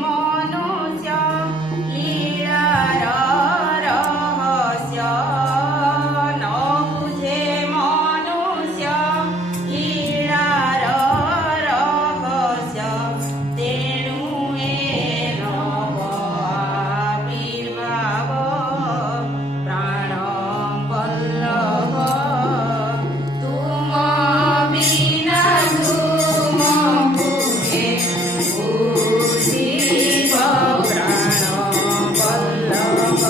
મનુષ્ય લીલા રહસ્ય ન બુઝે મનુષ્ય લીલા રહસ્ય તેણું એનો આવિર્ભાવ પ્રાણ વલ્લભ તુમ વિના તુમ ભૂખે શિવ પ્રાણ વલ્લભ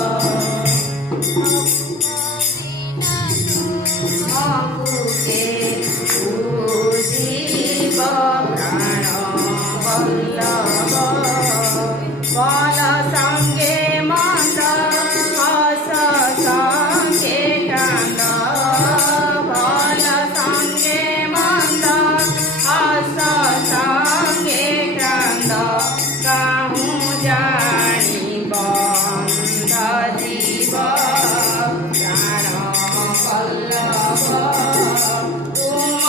ભૂખે શિવ પ્રાણ વલ્લભ વન સંગે મંદ હસ સંગે કાંદ વન સંગે મંદ હસ સંગે કાંદ કાહું જાણી બંધ જીવ પ્રાણ વલ્લભ તુમ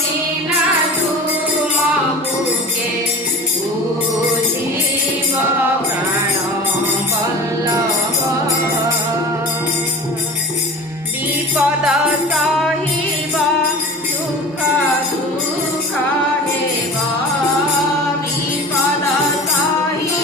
વિના તુમ ભૂખે શિવ પ્રાણ વલ્લભ વિપદ સહિબ સુખ દુઃખ હેવ વિપદ સહિબ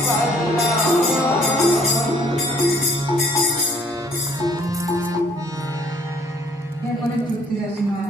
Bye.